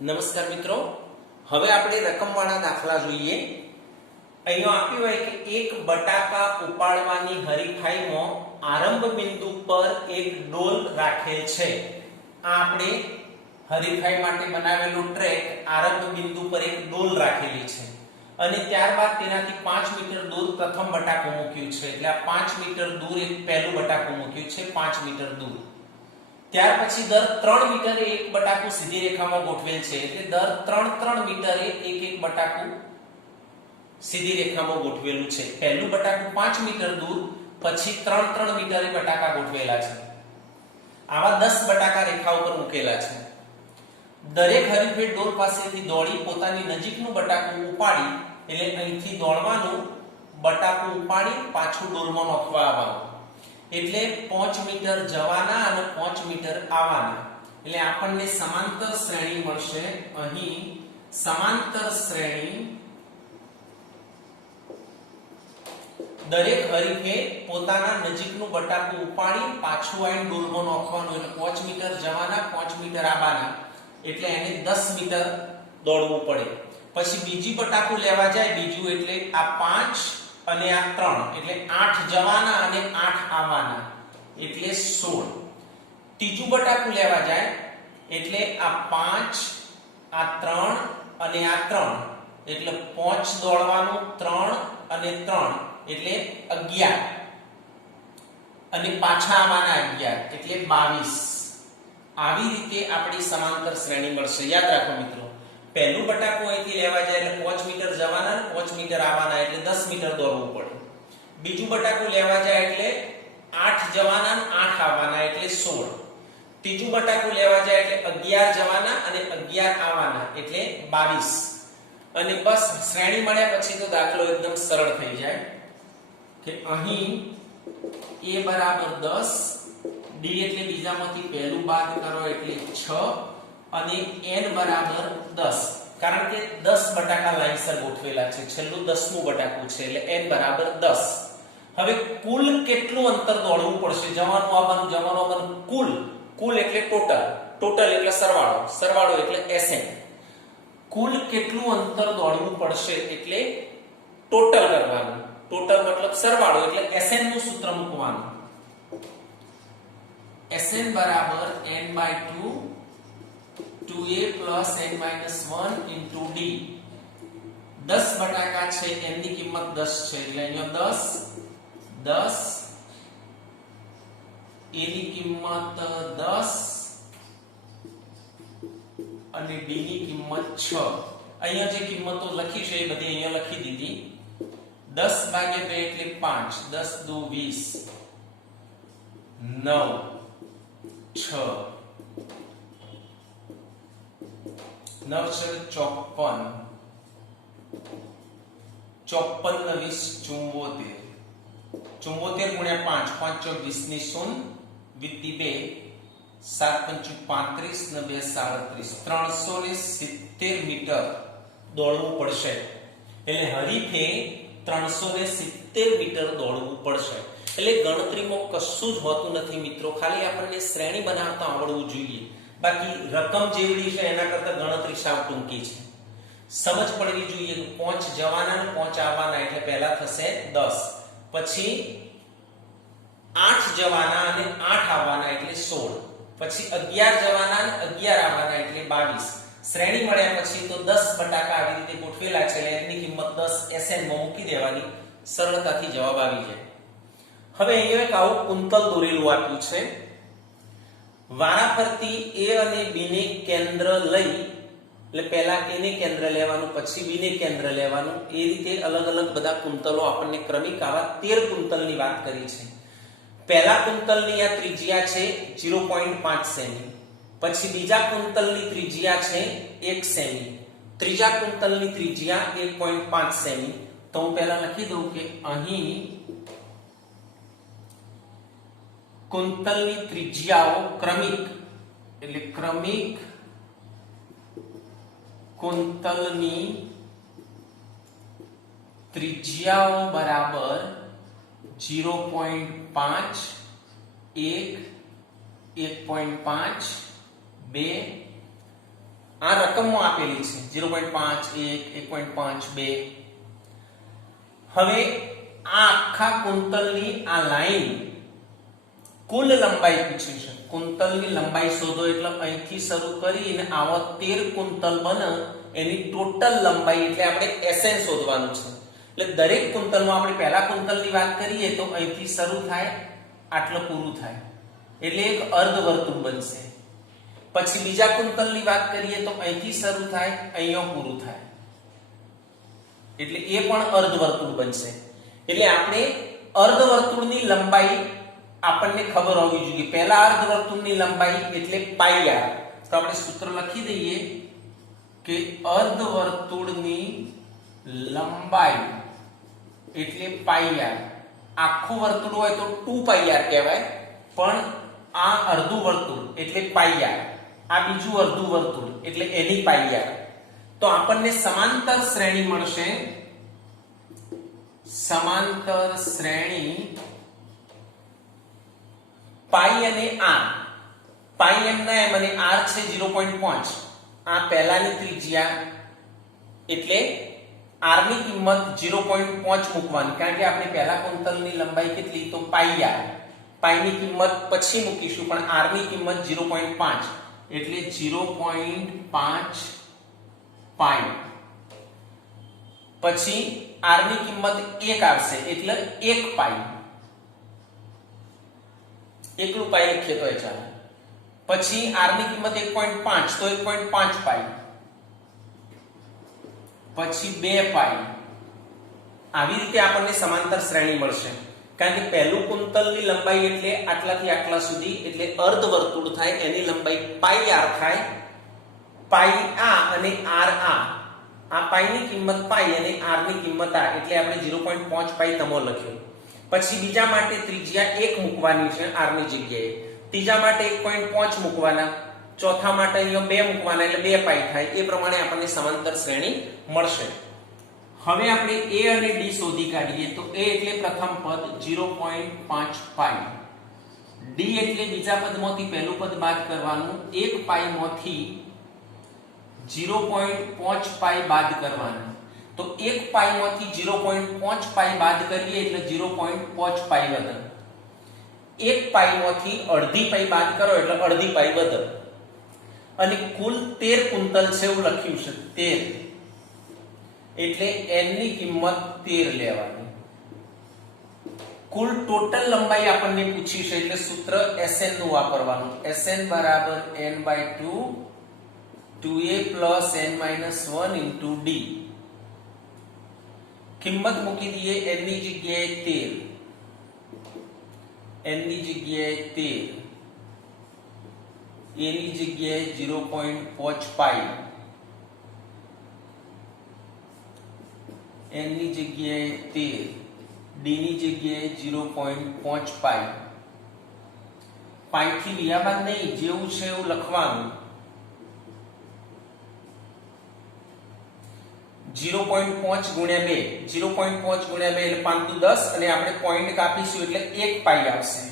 નમસ્કાર મિત્રો, હવે આપણે રકમવાળા દાખલા જોઈએ। અહીંયા આપ્યું હોય કે એક બટાકા ઉપાડવાની હરીફાઈમાં આરંભ બિંદુ પર એક ડોલ રાખેલ છે। આ આપણે હરીફાઈ માટે બનાવેલો ટ્રેક આરંભ બિંદુ પર એક ડોલ રાખેલી છે અને ત્યારબાદ તેનાથી 5 મીટર દૂર પ્રથમ બટાકું મૂક્યું છે। એટલે આ 5 મીટર દૂર એક પહેલું બટાકું મૂક્યું છે, 5 મીટર દૂર। ત્યાર પછી દર 3 મીટરે એક બટાકું સીધી રેખામાં ગોઠવેલ છે, એટલે દર 3 મીટરે એક એક બટાકું સીધી રેખામાં ગોઠવેલું છે। પહેલું બટાકું 5 મીટર દૂર, પછી 3 મીટરે બટાકા ગોઠવેલા છે। આવા 10 બટાકા રેખા ઉપર મૂકેલા છે। દરેક હરીફે ડોલ પાસેથી દોડી પોતાની નજીકનું બટાકું ઉપાડી, એટલે અહીંથી દોડવાનું, બટાકું ઉપાડી પાછું ડોલમાં નાખવા આવવાનું, એટલે 5 મીટર જવાના અને 5 મીટર આવવાના। એટલે આપણને સમાંતર શ્રેણી મળશે। અહીં સમાંતર શ્રેણી દરેક હરીફે પોતાના નજીકનું બટાકું ઉપાડી પાછું આવીને ડોલમાં નાખવાનું, એટલે 5 મીટર જવાના, 5 મીટર આવવાના, એટલે એને 10 મીટર દોડવું પડે। પછી બીજી બટાકું લેવા જાય, બીજું એટલે આ 5 અને આ 3, એટલે 8 જવાના અને 8 આવવાના, એટલે 16। ત્રીજું બટાકું લેવા જાય એટલે આ 5, આ 3 અને આ 3, એટલે 5 દોડવાનું, 3 અને 3 એટલે 11 અને પાછા આવવાના 11, એટલે 22। આવી રીતે આપણી સમાંતર શ્રેણી મળશે। યાદ રાખો મિત્રો, પહેલું બટાકું અહીંથી લેવા જાય એટલે 5 મીટર જવાના અને 5 મીટર આવવાના, એટલે 10 મીટર દોડવું પડે। બીજું બટાકું લેવા જાય એટલે 8 જવાના અને 8 આવવાના, એટલે 16। ત્રીજું બટાકું લેવા જાય એટલે 11 જવાના અને 11 આવવાના, એટલે 22। અને બસ શ્રેણી મળ્યા પછી તો દાખલો એકદમ સરળ થઈ જાય કે અહીં a બરાબર 10, d એટલે બીજામાંથી પહેલું બાદ કરો એટલે 6 અને n બરાબર 10, કારણ કે 10 બટાકા લાઈનસર ગોઠવેલા છે, છેલ્લું 10મું બટાકું છે, એટલે n બરાબર 10। હવે કુલ કેટલું અંતર દોડવું પડશે? જવાનું આવવાનું, જવાનું આવવાનું, કુલ એટલે ટોટલ એટલે સરવાળો એટલે Sn। કુલ કેટલું અંતર દોડવું પડશે એટલે ટોટલ કરવાનું, ટોટલ મતલબ સરવાળો એટલે Sn નું સૂત્ર મૂકવાનું। Sn બરાબર n/2 2a plus n minus 1 into d। 10 બટાકા છે, n ની કિંમત 10 છે, એટલે અહીંયા 10 a ની કિંમત 10 અને d ની કિંમત 6। અહીંયા જે કિંમતો લખી છે એ બધી અહીંયા લખી દીધી। 10 ભાગ્યા 2 એટલે 5, 10 દુ 20, 9 6 9 છે 54, 54 ને 20 74 ગુણ્યા 5, 5 24 ની 0 વીતી 2, 7 5 35 ને 2 37, 370 મીટર દોડવું પડશે। એટલે હરીફે 370 મીટર દોડવું પડશે। એટલે ગણતરીમાં કશું જ હોતું નથી મિત્રો, ખાલી આપણને શ્રેણી બનાવતા આવડવું જોઈએ। બાકી રકમ જેવડી છે એના કરતા ગણતરી સાવ ટૂંકી છે। સમજ પડવી જોઈએ કે 5 જવાના અને 5 આવવાના, એટલે પહેલા થશે 10, પછી 8 જવાના અને 8 આવવાના, એટલે 16, પછી 11 જવાના અને 11 આવવાના, એટલે 22। શ્રેણી મળ્યા પછી તો 10 બટાકા આવી રીતે ગોઠવેલા છે, એટલે એની કિંમત 10 Sn માં મૂકી દેવાની, સરળતાથી જવાબ આવી જાય। હવે અહીંયા એક આવું કુંતલ દોરેલું આપ્યું છે। વારાફરતી a અને b ને કેન્દ્ર લઈ, એટલે પહેલા a ને કેન્દ્ર લેવાનું, પછી b ને કેન્દ્ર લેવાનું, એ રીતે અલગ અલગ બધા કુંતલો આપણને ક્રમિક આવા 13 કુંતલની વાત કરી છે। પહેલા કુંતલની આ ત્રિજ્યા છે 0.5 સેમી, પછી બીજા કુંતલની ત્રિજ્યા છે 1 સેમી, ત્રીજા કુંતલની ત્રિજ્યા 1.5 સેમી। તો હું પહેલા લખી દઉં કે અહીં કુંતલની ત્રિજ્યાઓ ક્રમિક, એટલે ક્રમિક કુંતલની ત્રિજ્યાઓ બરાબર 0.5 1 1.5 2 આ રકમમાં આપેલી છે 0.5 1 1.5 2. હવે આ આખા કુંતલની આ લાઈન કુલ લંબાઈ પૂછી છે. કુંતલની લંબાઈ શોધો એટલે અહીંથી શરૂ કરીને આવો 13 કુંતલ બને એની ટોટલ લંબાઈ એટલે આપણે SN શોધવાનું છે. એટલે દરેક કુંતલમાં આપણે પહેલા કુંતલની વાત કરીએ તો અહીંથી શરૂ થાય આટલું પૂરું થાય એટલે એક અર્ધવર્તુળ બનશે. પછી બીજા કુંતલની વાત કરીએ તો અહીંથી શરૂ થાય અહીંયા પૂરું થાય એટલે એ પણ અર્ધવર્તુળ બનશે. એટલે આપણે અર્ધવર્તુળની લંબાઈ આપણને ખબર હોવી જોઈએ. પહેલા અર્ધવર્તુળની લંબાઈ એટલે પાઈ r. તો આપણે સૂત્ર લખી દઈએ કે અર્ધવર્તુળની લંબાઈ એટલે પાઈ r. આખું વર્તુળ હોય તો 2 પાઈ r કહેવાય, પણ આ અર્ધું વર્તુળ એટલે પાઈ r. આ બીજું અર્ધું વર્તુળ એટલે એની પાઈ r. તો આપણને સમાંતર શ્રેણી મળશે. સમાંતર શ્રેણી પાઈ અને r. પાઈ એમ ના એમ અને r છે 0.5. આ પહેલાની ત્રિજ્યા એટલે r ની કિંમત 0.5 મૂકવાની, કારણ કે આપણે પહેલા કુંતલની લંબાઈ કેટલી તો પાઈ r. પાઈ ની કિંમત પછી મૂકીશું, પણ r ની કિંમત 0.5 એટલે 0.5 પાઈ. પછી r ની કિંમત 1 આવશે એટલે 1 પાઈ. એકલું પાઈ લખીએ તો ચાલે. પછી r ની કિંમત 1.5 તો 1.5 પાઈ. પછી 2 પાઈ. આવી રીતે આપણને સમાંતર શ્રેણી મળશે, કારણ કે પહેલું કુંતલની લંબાઈ એટલે આટલાથી આટલા સુધી એટલે અર્ધવર્તુળ થાય, એની લંબાઈ પાઈ r થાય. પાઈ આ અને r આ પાઈની કિંમત પાઈ અને r ની કિંમત આ એટલે આપણે 0.5 પાઈ તમો લખ્યો. પછી બીજા માટે ત્રિજ્યા 1 મૂકવાની છે r ની જગ્યાએ, ત્રીજા માટે 1.5 મૂકવાના, ચોથા માટે અહીંયા 2 મૂકવાના એટલે 2 પાઈ થાય. એ પ્રમાણે આપણને સમાંતર શ્રેણી મળશે. હવે આપણે a અને d શોધી કાઢીએ. તો a એટલે પ્રથમ પદ 0.5 પાઈ, d એટલે બીજા પદમાંથી પહેલું પદ બાદ કરવાનું, 1 પાઈ માંથી 0.5 પાઈ બાદ કરવાનું. તો 1 પાઈ માંથી 0.5 પાઈ બાદ કરીએ એટલે 0.5 પાઈ વધે. 1 પાઈ માંથી અડધી પાઈ બાદ કરો એટલે અડધી પાઈ વધે. અને કુલ 13 કુંતલ છે એવું લખ્યું છે 13, એટલે n ની કિંમત 13 લેવાની. કુલ ટોટલ લંબાઈ આપણને પૂછી છે એટલે સૂત્ર SN નું વાપરવાનું. SN બરાબર n/2 2a + n-1 * d. કિંમત મૂકી દઈએ n ની જગ્યાએ 13, n ની જગ્યાએ 13, a ની જગ્યાએ 0.5 પાઈ, n ની જગ્યાએ 13, d ની જગ્યાએ 0.5 પાઈ. પાઈ થી વિયાબાન નહીં, જેવું છે એવું લખવાનું. 0.5 ગુણ્યા 2, 0.5 ગુણ્યા 2 એટલે 5 × 10 અને આપણે પોઈન્ટ કાપીશું એટલે 1 પાઈ આવશે.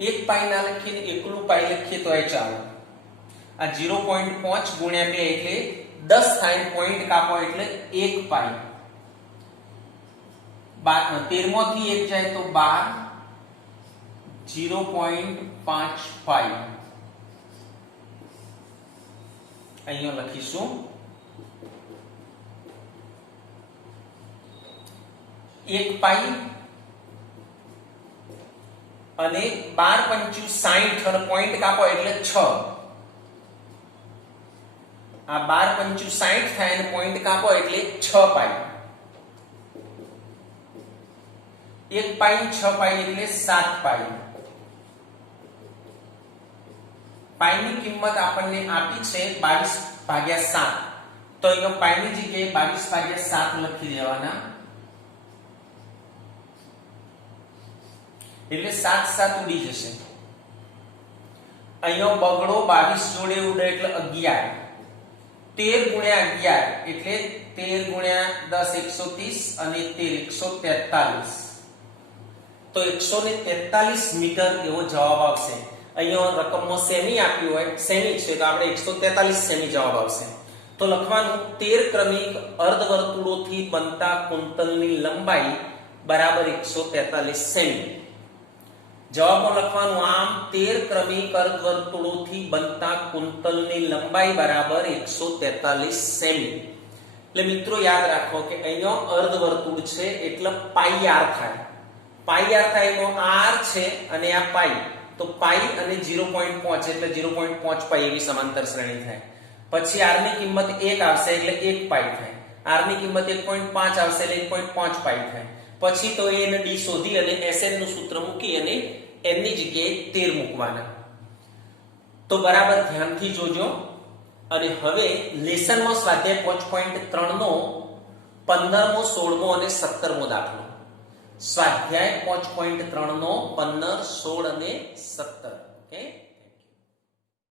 1 પાઈ ના લખીને એકલું પાઈ લખીએ તો એ ચાલે. આ 0.5 ગુણ્યા 2 એટલે 10 થાય, પોઈન્ટ કાપો એટલે 1 પાઈ. 13 માંથી 1 જાય તો 12, 0.5 પાઈ. અહીંયા લખીશું 1 પાઈ અને 12 × 5 = 60 અને પોઈન્ટ કાપો એટલે 6. આ 12 × 5 = 60 થાય અને પોઈન્ટ કાપો એટલે 6 પાઈ. 1 પાઈ 6 પાઈ એટલે 7 પાઈ. પાઈની કિંમત આપણને આપી છે 22/7, તો અહીંયા પાઈની જગ્યાએ 22/7 લખી દેવાના. એટલે 7 7 ઉડી જશે. અહીંયા બગડો 22 જોડે ઉડે એટલે 11, 13 ગુણ્યા 11 એટલે 13 ગુણ્યા 10 130 અને 13 143. તો 143 મીટર એવો જવાબ આવશે. અહીંયા રકમમાં સેમી આપ્યું હોય, સેમી છે તો આપણે 143 સેમી જવાબ આવશે. તો લખવાનું 13 ક્રમિક અર્ધવર્તુળોથી બનતા કુંતલની લંબાઈ બરાબર 143 સેમી. જવાબમાં લખવાનું આમ 13 ક્રમિક અર્ધવર્તુળોથી બનતા કુંતલની લંબાઈ બરાબર 143 સેમી. એટલે મિત્રો યાદ રાખો કે અહીંયા અર્ધવર્તુળ છે એટલે પાઈ આર થાય. પાઈ આર થાય એનો આર છે અને આ પાઈ, તો પાઈ અને 0.5 એટલે 0.5 પાઈ એવી સમાંતર શ્રેણી થાય. પછી આર ની કિંમત 1 આવશે એટલે 1 પાઈ થાય. આર ની કિંમત 1.5 આવશે એટલે 1.5 પાઈ થાય. પછી તો a અને d શોધી અને SN નું સૂત્ર મૂકી અને n ની જગ્યાએ 13 મૂકવાના. તો બરાબર ધ્યાનથી જોજો. અને હવે લેસનમાં સ્વાધ્યાય 5.3 નો 15મો 16મો અને 17મો દાખલો. સ્વાધ્યાય 5.3 નો 15, 16 અને 17